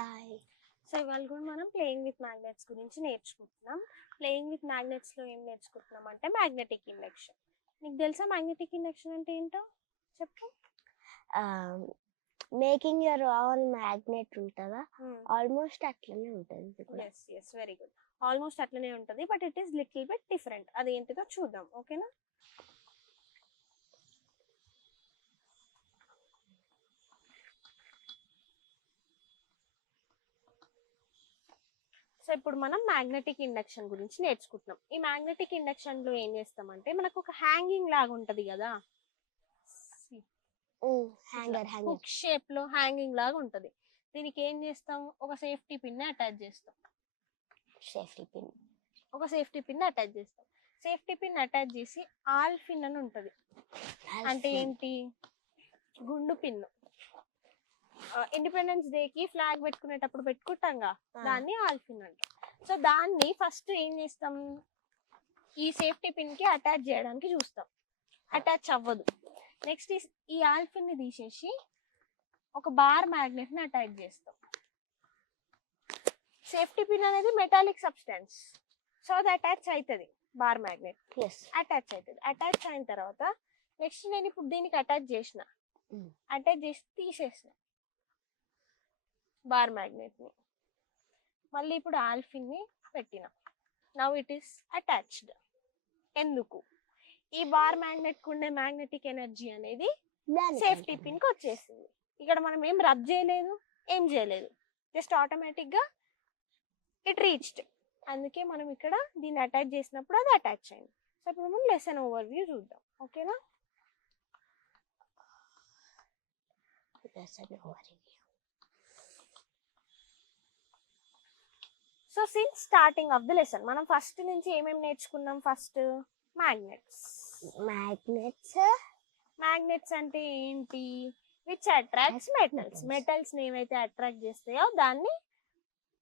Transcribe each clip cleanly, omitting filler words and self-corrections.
Hi. So ఇవాళ కూడా మనం ప్లేయింగ్ విత్ మ్యాగ్నెట్స్ గురించి నేర్చుకుంటున్నాం. ప్లేయింగ్ విత్ మ్యాగ్నెట్స్లో ఏం నేర్చుకుంటున్నాం అంటే మ్యాగ్నెటిక్ ఇండక్షన్. నీకు తెలుసా మ్యాగ్నెటిక్ ఇండక్షన్ అంటే ఏంటో చెప్పు. మేకింగ్ యువర్ ఓన్ మ్యాగ్నెట్ ఉంటుందా? ఆల్మోస్ట్ అట్లనే ఉంటుంది. Yes yes very good. Almost అట్లనే ఉంటుంది, but it is little bit different. అది ఏంటిదో చూద్దాం, ఓకేనా? సో ఇప్పుడు మనం మ్యాగ్నెటిక్ ఇండక్షన్ గురించి నేర్చుకుంటున్నాం. ఈ మ్యాగ్నెటిక్ ఇండక్షన్ లో ఏం చేస్తామంటే మనకు ఒక హ్యాంగింగ్ లాగా ఉంటది కదా, హుక్ షేప్ లో హ్యాంగింగ్ లాగా ఉంటది. దీనికి ఏం చేస్తాం, ఒక సేఫ్టీ పిన్ అటాచ్ చేస్తాం. ఒక సేఫ్టీ పిన్ అటాచ్ చేస్తాం. సేఫ్టీ పిన్ అటాచ్ చేసి ఆల్ఫిన్ అని ఉంటది. అంటే ఏంటి, గుండు పిన్. ఇండిపెండెన్స్ డే కి ఫ్లాగ్ పెట్టుకునేటప్పుడు పెట్టుకుంటాంగా, దాన్ని ఆల్ఫిన్ అంటాం. సో దాన్ని ఫస్ట్ ఏం చేస్తాం, ఈ సేఫ్టీ పిన్ కి అటాచ్ చేయడానికి చూస్తాం, అటాచ్ అవ్వదు. నెక్స్ట్ ఈ ఆల్ఫిన్ ని తీసేసి ఒక బార్ మ్యాగ్నెట్ ని అటాచ్ చేస్తాం. సేఫ్టీ పిన్ అనేది మెటాలిక్ సబ్స్టెన్స్, సో అది అటాచ్ అవుతుంది. బార్ మ్యాగ్నెట్ అటాచ్ అవుతుంది. అటాచ్ అయిన తర్వాత నెక్స్ట్ నేను ఇప్పుడు దీనికి అటాచ్ చేసిన, అటాచ్ చేసి తీసేసిన బార్ మ్యాగ్నెట్ ని. మళ్ళీ ఇప్పుడు ఆల్ఫిన్ ని పెట్టిన. Now it is attached. ఎందుకు, ఈ బార్ మ్యాగ్నెట్ కు ఉండే మ్యాగ్నెటిక్ ఎనర్జీ అనేది సేఫ్టీ పిన్ కి వచ్చేసింది. ఇక్కడ మనం ఏం రబ్ చేయలేదు, ఏం చేయలేదు, జస్ట్ ఆటోమేటిక్ గా ఇట్ రీచ్డ్. అందుకే మనం ఇక్కడ దీన్ని అటాచ్ చేసినప్పుడు అది అటాచ్ అయింది. సో ఇప్పుడు మనం లెసన్ ఓవర్ వ్యూ చూద్దాం, ఓకేనా? So since starting of the lesson మనం ఫస్ట్ నుంచి ఏమేమి నేర్చుకున్నాం. ఫస్ట్ మ్యాగ్నెట్స్ అంటే ఏంటి, విచ్ అట్రాక్ట్స్ మెటల్స్. మెటల్స్ ని ఏవైతే అట్రాక్ట్ చేస్తాయో దాన్ని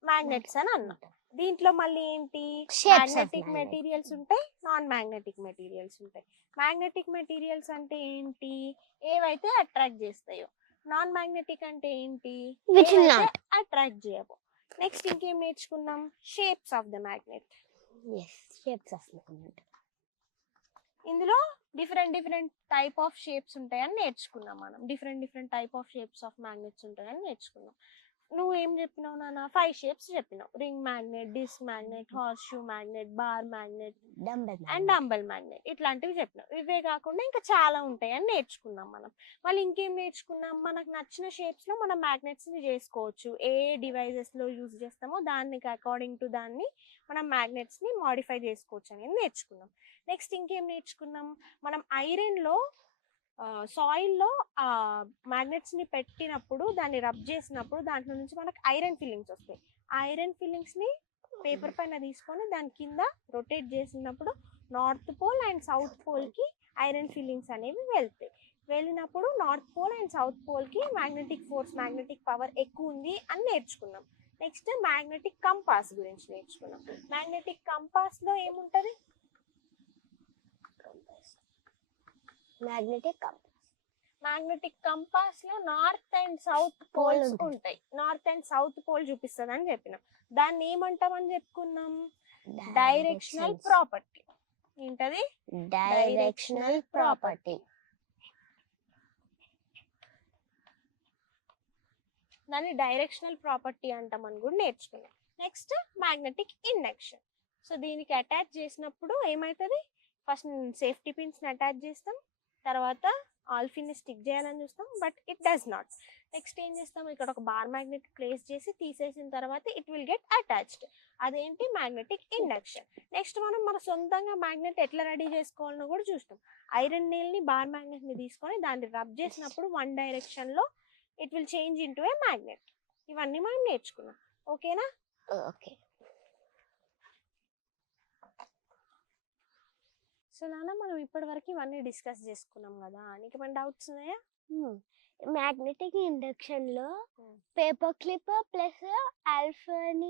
మ్యాగ్నెట్స్ అని అన్నాం. దీంట్లో మళ్ళీ ఏంటి, మ్యాగ్నెటిక్ మెటీరియల్స్ ఉంటాయి, నాన్ మ్యాగ్నెటిక్ మెటీరియల్స్ ఉంటాయి. మ్యాగ్నెటిక్ మెటీరియల్స్ అంటే ఏంటి, ఏవైతే అట్రాక్ట్ చేస్తాయో. నాన్ మ్యాగ్నెటిక్ అంటే ఏంటి, అట్రాక్ట్ చేయవు. నెక్స్ట్ ఇంకేం నేర్చుకున్నాం, షేప్స్ ఆఫ్ ద మ్యాగ్నెట్. ఇందులో డిఫరెంట్ టైప్ ఆఫ్ షేప్స్ ఉంటాయని నేర్చుకున్నాం మనం. Different type of shapes of magnets ఉంటాయని నేర్చుకున్నాం. నువ్వు ఏం చెప్పినావు నాన్న, 5 షేప్స్ చెప్పినావు. Ring magnet, disk magnet, horse shoe magnet, bar magnet and dumbbell magnet, ఇట్లాంటివి చెప్పినావు. ఇవే కాకుండా ఇంకా చాలా ఉంటాయని నేర్చుకున్నాం మనం. మళ్ళీ ఇంకేం నేర్చుకున్నాం, మనకు నచ్చిన షేప్స్ లో మనం మ్యాగ్నెట్స్ ని చేసుకోవచ్చు. ఏ డివైజెస్ లో యూజ్ చేస్తామో దానికి అకార్డింగ్ టు దాన్ని మనం మ్యాగ్నెట్స్ ని మాడిఫై చేసుకోవచ్చు అనేది నేర్చుకున్నాం. నెక్స్ట్ ఇంకేం నేర్చుకున్నాం, మనం ఐరన్ లో సాయిల్ లో మ్యాగ్నెట్స్ ని పెట్టినప్పుడు దాన్ని రబ్ చేసినప్పుడు దాంట్లో నుంచి మనకు ఐరన్ ఫిల్లింగ్స్ వస్తాయి. ఆ ఐరన్ ఫిల్లింగ్స్ ని పేపర్ పైన తీసుకొని దాని కింద రొటేట్ చేసినప్పుడు north pole and south pole కి ఐరన్ ఫిల్లింగ్స్ అనేవి వెళ్తాయి. వెళ్ళినప్పుడు north pole and south pole కి మ్యాగ్నెటిక్ ఫోర్స్, మ్యాగ్నెటిక్ పవర్ ఎక్కువ ఉంది అని నేర్చుకున్నాం. నెక్స్ట్ మ్యాగ్నెటిక్ కంపాస్ గురించి నేర్చుకున్నాం. మ్యాగ్నెటిక్ కంపాస్ లో ఏముంటది, మ్యాగ్నెటిక్ కంపాస్ లో నార్త్ అండ్ సౌత్ పోల్స్ ఉంటాయి. నార్త్ అండ్ సౌత్ పోల్ చూపిస్తుంది అని చెప్పినాం. దాన్ని ఏమంటామని చెప్పుకున్నాం, డైరెక్షనల్ ప్రాపర్టీ. ఏంటది, డైరెక్షనల్ ప్రాపర్టీ. దాన్ని డైరెక్షనల్ ప్రాపర్టీ అంటామని కూడా నేర్చుకున్నాం. Next magnetic induction. సో దీనికి అటాచ్ చేసినప్పుడు ఏమవుతుంది, ఫస్ట్ సేఫ్టీ పిన్స్ ని అటాచ్ చేస్తాం, తర్వాత ఆల్ఫిన్ ని స్టిక్ చేయాలని చూస్తాం, but it does not. Next ఏం చేస్తాం, ఇక్కడ ఒక బార్ మ్యాగ్నెట్ ప్లేస్ చేసి తీసేసిన తర్వాత ఇట్ విల్ గెట్ అటాచ్డ్. అదేంటి, మ్యాగ్నెటిక్ ఇండక్షన్. నెక్స్ట్ మనం మన సొంతంగా మ్యాగ్నెట్ ఎట్లా రెడీ చేసుకోవాలనో కూడా చూస్తాం. ఐరన్ నెయిల్ ని, బార్ మ్యాగ్నెట్ ని తీసుకొని దాన్ని రబ్ చేసినప్పుడు వన్ డైరెక్షన్ లో it will change into a magnet. ఇవన్నీ మనం నేర్చుకున్నాం, ఓకేనా? ఓకే. సో నాన్న మనం ఇప్పటి వరకు ఇవన్నీ డిస్కస్ చేసుకున్నాం కదా, నీకు ఏమైనా డౌట్స్ ఉన్నాయా? మ్యాగ్నెటిక్ ఇండక్షన్ లో పేపర్ క్లిప్ ప్లస్ ఆల్ఫిన్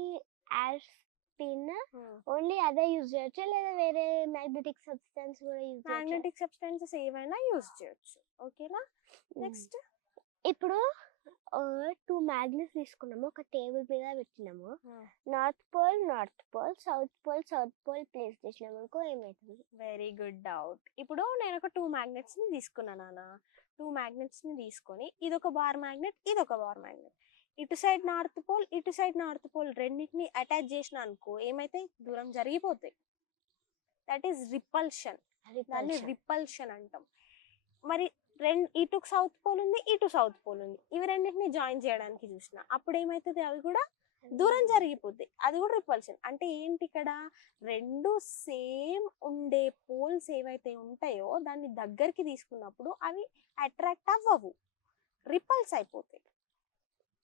ఓన్లీ అదే యూజ్ చేయొచ్చు, లేదా వేరే మ్యాగ్నెటిక్ సబ్స్టెన్స్ కూడా యూజ్ చేయొచ్చు? మ్యాగ్నెటిక్ సబ్స్టెన్సెస్ ఏవైనా యూజ్ చేయొచ్చు, ఓకేనా? నెక్స్ట్ ఇప్పుడు టూ మ్యాగ్నెట్స్ తీసుకున్నాము, ఒక టేబుల్ మీద పెట్టినాము. North pole south pole place చేసినాము అనుకో ఏమవుతుంది? Very good doubt. ఇప్పుడు నేను ఒక 2 మ్యాగ్నెట్స్ని తీసుకున్నాను నాన్న. 2 మ్యాగ్నెట్స్ని తీసుకొని ఇదొక బార్ మ్యాగ్నెట్, ఇదొక బార్ మ్యాగ్నెట్. ఇటు సైడ్ నార్త్ పోల్ రెండింటిని అటాచ్ చేసిన అనుకో ఏమైతే దూరం జరిగిపోతాయి. That is repulsion. దాన్ని రిపల్షన్ అంటాం. మరి ఇటు సౌత్ పోల్ ఉంది, ఇటు సౌత్ పోల్ ఉంది, ఇవి రెండింటిని జాయిన్ చేయడానికి చూసిన అప్పుడు ఏమైతుంది? అవి కూడా దూరం జరిగిపోతాయి. అది కూడా రిపల్షన్. అంటే ఏంటి ఇక్కడ? రెండు సేమ్ ఉండే పోల్స్ ఏవైతే ఉంటాయో దాన్ని దగ్గరికి తీసుకున్నప్పుడు అవి అట్రాక్ట్ అవ్వవు, రిపల్స్ అయిపోతాయి.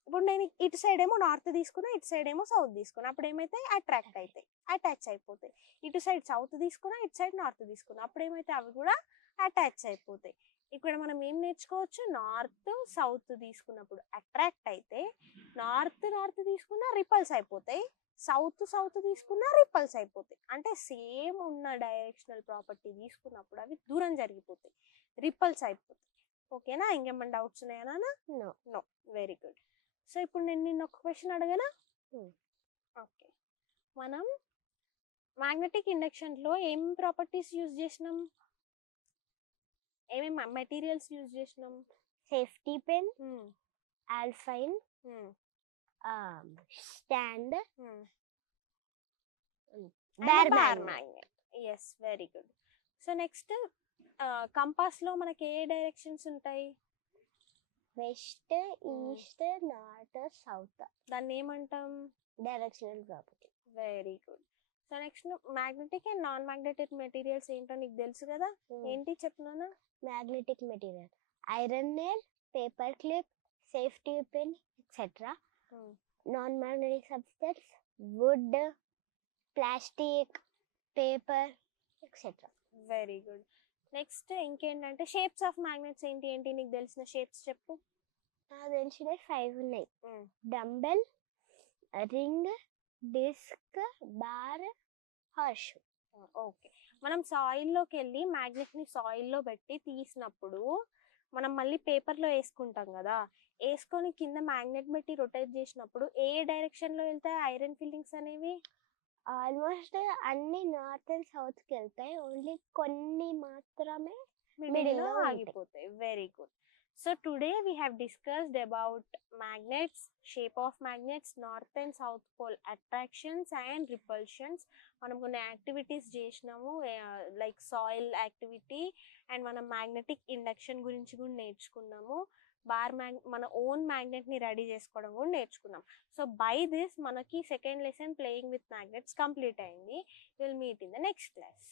ఇప్పుడు నేను ఇటు సైడ్ ఏమో నార్త్ తీసుకున్నా, ఇటు సైడ్ ఏమో సౌత్ తీసుకున్నా, అప్పుడు ఏమైతే అట్రాక్ట్ అవుతాయి, అటాచ్ అయిపోతాయి. ఇటు సైడ్ సౌత్ తీసుకున్నా, ఇటు సైడ్ నార్త్ తీసుకున్నా, అప్పుడు ఏమైతే అవి కూడా అటాచ్ అయిపోతాయి. ఇక్కడ మనం ఏం నేర్చుకోవచ్చు? నార్త్ సౌత్ తీసుకున్నప్పుడు అట్రాక్ట్ అయితే, నార్త్ తీసుకున్నా రిపల్స్ అయిపోతాయి, సౌత్ తీసుకున్నా రిపల్స్ అయిపోతాయి. అంటే సేమ్ ఉన్న డైరెక్షనల్ ప్రాపర్టీ తీసుకున్నప్పుడు అవి దూరం జరిగిపోతాయి, రిపల్స్ అయిపోతాయి. ఓకేనా? ఇంకేమైనా డౌట్స్ ఉన్నాయా నాన్న? నో. Very good. సో ఇప్పుడు నేను నిన్న ఒక క్వశ్చన్ అడగనా? ఓకే. మనం మ్యాగ్నెటిక్ ఇండక్షన్లో ఏం ప్రాపర్టీస్ యూజ్ చేసినాం? ఏమేమి మెటీరియల్స్ యూజ్ చేసినాం? Safety pin, all pin, stand, bar magnet. Yes, very good. So next compass లో మనకి ఏ డైరెక్షన్స్ ఉంటాయి? West, east, north, south. దాన్ని ఏమంటాం? Directional property. Very good. So next magnetic and non magnetic materials ఏంటో నీకు తెలుసు కదా? ఏంటి చెప్తున్నానా? Magnetic material iron nail, paper clip, safety pin etcetera. Non magnetic substance wood, plastic, paper etcetera. Very good. Next ఇంకేంటంటే shapes of magnets ఏంటి ఏంటి నీకు తెలిసిన షేప్స్ చెప్పు. నాకు తెలిసిన 5 ఉన్నాయి. Dumbbell, ring, disk, bar, horse. Okay. మనం సాయిల్లోకి వెళ్ళి మ్యాగ్నెట్ని సాయిల్లో పెట్టి తీసినప్పుడు మనం మళ్ళీ పేపర్లో వేసుకుంటాం కదా, వేసుకొని కింద మ్యాగ్నెట్ పెట్టి రొటేట్ చేసినప్పుడు ఏ డైరెక్షన్లో వెళ్తాయి ఐరన్ ఫిల్లింగ్స్ అనేవి? ఆల్మోస్ట్ అన్ని నార్త్ అండ్ సౌత్కి వెళ్తాయి, ఓన్లీ కొన్ని మాత్రమే మిడిల్లో ఆగిపోతాయి. Very good. So today we have discussed about magnets, shape of magnets, north and south pole attractions and repulsions. మనం కొన్ని యాక్టివిటీస్ చేసినాము, లైక్ సాయిల్ యాక్టివిటీ అండ్ మనం మ్యాగ్నెటిక్ ఇండక్షన్ గురించి కూడా నేర్చుకున్నాము. మన ఓన్ మ్యాగ్నెట్ని రెడీ చేసుకోవడం కూడా నేర్చుకున్నాం. సో బై దిస్ మనకి second lesson playing with magnets complete అయింది. Will meet in the next class.